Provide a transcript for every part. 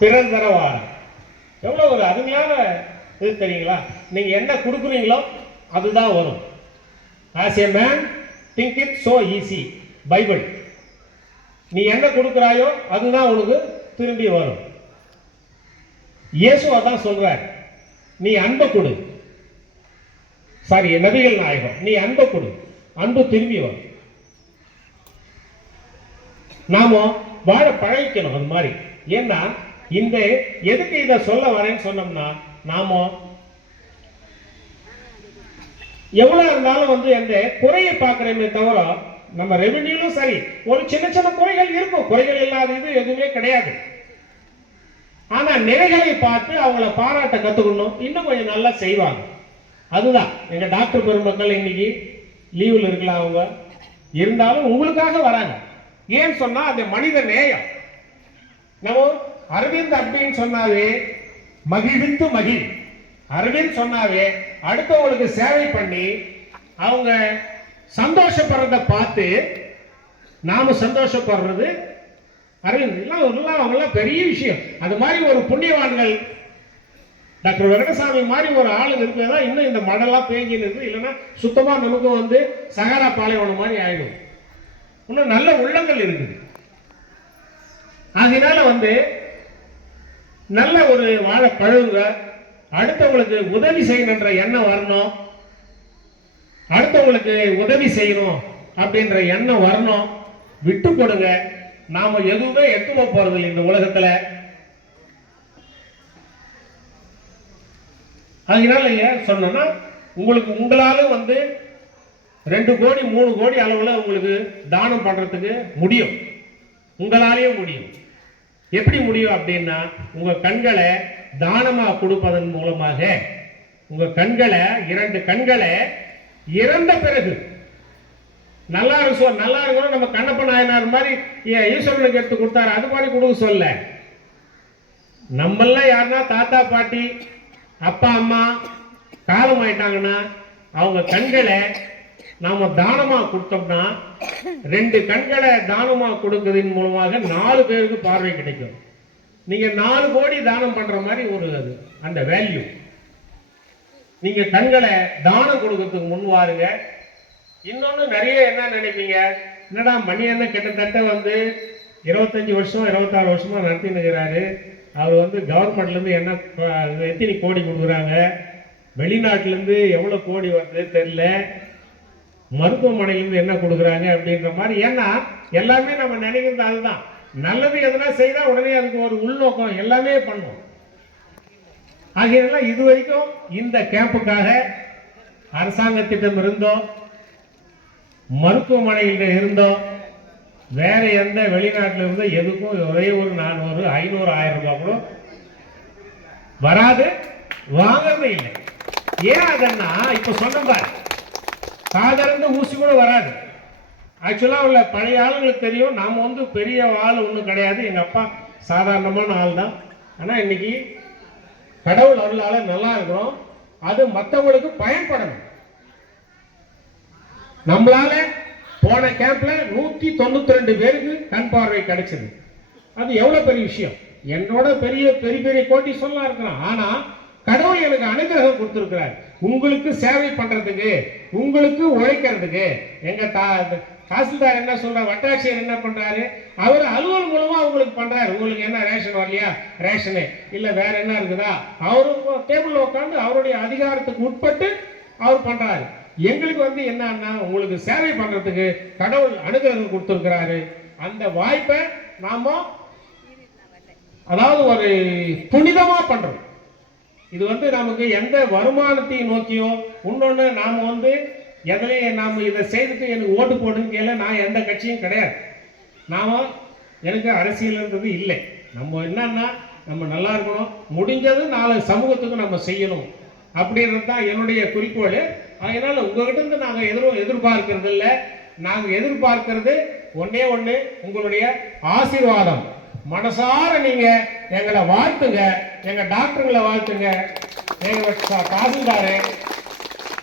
பிறர் தர வாரம். எவ்வளோ ஒரு அருமையான இது தெரியுங்களா? நீங்கள் என்ன கொடுக்குறீங்களோ அதுதான் வரும். As a man think it so easy. Bible. நீ என்ன கொடுக்குறாயோ அதுதான் உனக்கு திரும்பி வரும். இயேசு அதான் சொல்றார், நீ அன்பை கொடு. சாரி, நபிகள் நாயகம், நீ அன்பை கொடு, அன்பு திரும்பி வரும். நாம வாழ பழகிக்கணும் அது மாதிரி. ஏன்னா இந்த எதுக்கு இதை சொல்ல வரேன்னு சொன்னோம்னா, நாம எவ்வளவு இருந்தாலும் அந்த குறையை பார்க்கிறோமே தவிர, நம்ம ரெவென்யூலும் சரி ஒரு சின்ன சின்ன குறைகள் இருக்கும். குறைகள் இல்லாத இது எதுவுமே கிடையாது. ஆனா நிறைகளை பார்த்து அவங்கள பாராட்ட கத்துக்கணும். இன்னும் கொஞ்சம் நல்லா செய்வாங்க. அதுதான் எங்க டாக்டர் பெருமக்கள் இன்னைக்கு லீவில் இருக்கலாம். அவங்க இருந்தாலும் உங்களுக்காக வராங்க. ஏன்னு சொன்னா அது மனித நேயம். நம்ம அரவிந்த் அப்படின்னு சொன்னாவே மகிழ்ந்து மகிழ். அரவிந்த் சொன்னாவே அடுத்தவங்களுக்கு சேவை பண்ணி அவங்க சந்தோஷப்படுறத பார்த்து நாம சந்தோஷப்படுறது அரவிந்த் எல்லாம் அவங்கெல்லாம் பெரிய விஷயம். அது மாதிரி ஒரு புண்ணியவான்கள் டாக்டர் வெங்கடசாமி மாதிரி ஒரு ஆளுங்க இருக்கிறதா இன்னும் இந்த மழைலாம் பேங்கினது. இல்லைன்னா சுத்தமா நமக்கு சகாரா பாலைவனம் மாதிரி ஆயிடும். இன்னும் நல்ல உள்ளங்கள் இருக்குது. அதனால நல்ல ஒரு வாழ பழகுங்க. அடுத்தவங்களுக்கு உதவி செய்யணுன்ற எண்ணம் வரணும். அடுத்தவங்களுக்கு உதவி செய்யணும் அப்படின்ற எண்ணம் வரணும். விட்டு கொடுங்க. நாம எதுவுமே எட்டும போறது இந்த உலகத்துல. அதனால ஏன் சொன்னா, உங்களுக்கு உங்களால 2 கோடி 3 கோடி அளவுல உங்களுக்கு தானம் பண்றதுக்கு முடியும். உங்களாலேயே முடியும். எப்படி முடியும் அப்படின்னா, உங்க கண்களை தானமா கொடுப்பதன் மூலமாக உங்க கண்களை 2 கண்களை இறந்த பிறகு நல்லா இருக்கணும். நம்ம கண்ணப்ப நாயனார் மாதிரி ஈஸ்வரனுக்கு எடுத்து கொடுத்தாரு, அது மாதிரி கொடுக்க சொல்ல. நம்மள யாருன்னா தாத்தா பாட்டி அப்பா அம்மா காலம் ஆயிட்டாங்கன்னா அவங்க கண்களை நாம தானமா கொடுத்தோம்னா 2 கண்களை தானமா கொடுக்கறதின் மூலமாக 4 பேருக்கு பார்வை கிடைக்கும். நீங்க 4 கோடி தானம் பண்ற மாதிரி அது அந்த வேல்யூ. நீங்க கண்களை தானம் கொடுக்கறதுக்கு முன் வாருங்க. இன்னொன்னு நிறைய என்ன நினைப்பீங்க, என்னடா மணி என்ன கிட்டத்தட்ட 25 வருஷம் 26 வருஷமா நடத்தின்னு இருக்கிறாரு. அவர் கவர்மெண்ட்ல இருந்து என்ன எத்தனை கோடி கொடுக்குறாங்க, வெளிநாட்டுல இருந்து எவ்வளவு கோடி வருது தெரியல, மருத்துவமனையிலிருந்து என்ன கொடுக்குறாங்க அப்படின்ற மாதிரி. ஏன்னா எல்லாமே நம்ம நினைக்கிறது அதுதான். நல்லது எதுனா செய்தா உடனே அதுக்கு ஒரு உள்நோக்கம் எல்லாமே பண்ணும். ஆகையால இதுவரைக்கும் இந்த கேம்புக்காக அரசாங்கத்திடம் இருந்தோ மருத்துவமனையில இருந்தோ வேற எந்த வெளிநாட்டில இருந்தோ எதுக்கும் ஒரே ஒரு 400 500 1000 ரூபாய் கூட வராது, வாங்கவே இல்லை. ஏன் அதன்னா இப்ப சொன்ன சாதாரண ஊசி கூட வராது. ஆக்சுவலா உள்ள பழைய ஆளுங்களுக்கு தெரியும், நாம பெரிய ஆள் ஒன்றும் கிடையாது. எங்க அப்பா சாதாரணமான ஆள் தான். ஆனா இன்னைக்கு கடவுள் அருளால நல்லா இருக்கிறோம். அது மற்றவங்களுக்கு பயன்படணும். நம்மளால போன கேம்ப்ல 192 பேருக்கு கண் பார்வை கிடைச்சது. அது எவ்வளவு பெரிய விஷயம். என்னோட பெரிய பெரிய பெரிய கோட்டீஸ்வரனா இருக்கிறான். ஆனா கடவுள் எனக்கு அனுகிரகம் கொடுத்திருக்கிறார். உங்களுக்கு சேவை பண்றதுக்கு, உங்களுக்கு உழைக்கிறதுக்கு. எங்க தாசில்தார் என்ன சொல்ற, வட்டாட்சியர் என்ன பண்றாரு, அவர் அலுவல் மூலமா உங்களுக்கு பண்றாரு. உங்களுக்கு என்ன ரேஷன் வரலையா, ரேஷனு இல்ல வேற என்ன இருக்குதா, அவரு டேபிள்ல உட்காந்து அவருடைய அதிகாரத்துக்கு உட்பட்டு அவர் பண்றாரு. எங்களுக்கு என்னன்னா உங்களுக்கு சேவை பண்றதுக்கு கடவுள் அனுகிரகம் கொடுத்திருக்கிறாரு. அந்த வாய்ப்பை நாம அதாவது ஒரு புனிதமா பண்றோம். இது நமக்கு எந்த வருமானத்தை நோக்கியோ இன்னொன்னு நாம எதிலேயே நாம இதை செய்துட்டு எனக்கு ஓட்டு போடுன்னு கேள்வி. நான் எந்த கட்சியும் கிடையாது. எனக்கு அரசியல்ன்றது இல்லை. நம்ம என்னன்னா நம்ம நல்லா இருக்கணும், முடிஞ்சது 4 சமூகத்துக்கு நம்ம செய்யணும் அப்படின்றது தான் என்னுடைய குறிக்கோள். அதனால உங்ககிட்ட இருந்து நாங்க எதிர்பார்க்கிறது இல்லை. நாங்க எதிர்பார்க்கிறது ஒன்னே ஒண்ணு, உங்களுடைய ஆசீர்வாதம். மனசார நீங்க எங்களை வாழ்த்துங்க, எங்க டாக்டர்களை வாழ்த்துங்க, எங்க தாசில்தாரு,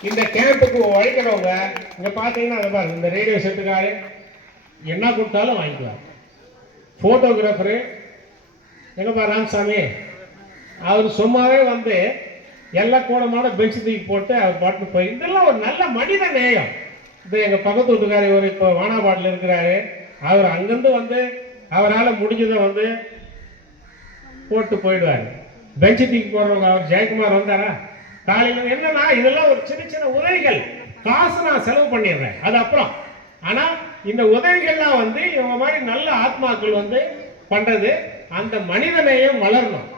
இந்த கேம்புக்கு உழைக்கிறவங்க. இங்க பாத்தீங்கன்னா இந்த ரேடியோ செட்டுக்காரு என்ன கொடுத்தாலும் வாங்கிக்குவார். போட்டோகிராஃபரு எங்கப்பா ராமசாமி, அவர் சும்மாவே வந்து எல்லா கூடமான பெஞ்ச் தூக்கி போட்டு அவர் பாட்டு போய், இதெல்லாம் ஒரு நல்ல மனித நேயம். இது எங்க பக்கத்து வீட்டுக்காரி ஒரு இப்போ வானாபாட்டில் இருக்கிறாரு, அவர் அங்கிருந்து வந்து அவரால் முடிஞ்சதை வந்து போட்டு போயிடுவார். பெஞ்சு தூக்கி போடுறவங்க அவர் ஜெயக்குமார் வந்தாரா காலையில், என்னன்னா இதெல்லாம் ஒரு சின்ன சின்ன உதவிகள், காசு நான் செலவு பண்ணிடுறேன் அது அப்புறம். ஆனா இந்த உதவிகள்லாம் வந்து இவங்க மாதிரி நல்ல ஆத்மாக்கள் வந்து பண்றது, அந்த மனிதனையும் வளரணும்.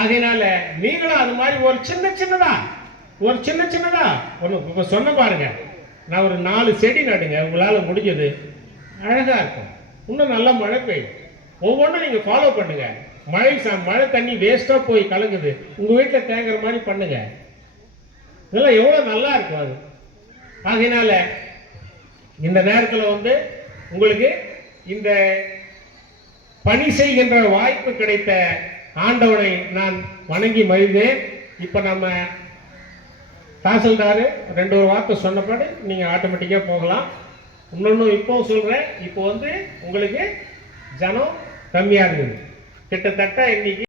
அதனால நீங்களும் அது மாதிரி ஒரு சின்ன சின்னதா ஒன்று சொன்ன பாருங்க, நான் ஒரு 4 செடி நடுங்க, உங்களால முடிஞ்சது, அழகா இருக்கும். இன்னும் நல்லா மழை பெய்யும். ஒவ்வொன்றும் நீங்க ஃபாலோ பண்ணுங்க. மழை தண்ணி வேஸ்டா போய் கலங்குது, உங்க வீட்டில் தேங்குற மாதிரி பண்ணுங்க. இதெல்லாம் எவ்வளவு நல்லா இருக்கும் அது. அதனால இந்த நேரத்தில் வந்து உங்களுக்கு இந்த பணி செய்கின்ற வாய்ப்பு கிடைத்த ஆண்டவனை நான் வணங்கி மகிழ்ந்தேன். இப்போ நம்ம தாசில்தார் 2 வார்த்தை சொன்னபடி நீங்க ஆட்டோமேட்டிக்கா போகலாம். இன்னொன்னு இப்போ சொல்றேன், இப்போ வந்து உங்களுக்கு ஜனம் கம்மியா இருக்குது. கிட்டத்தட்ட இன்னைக்கு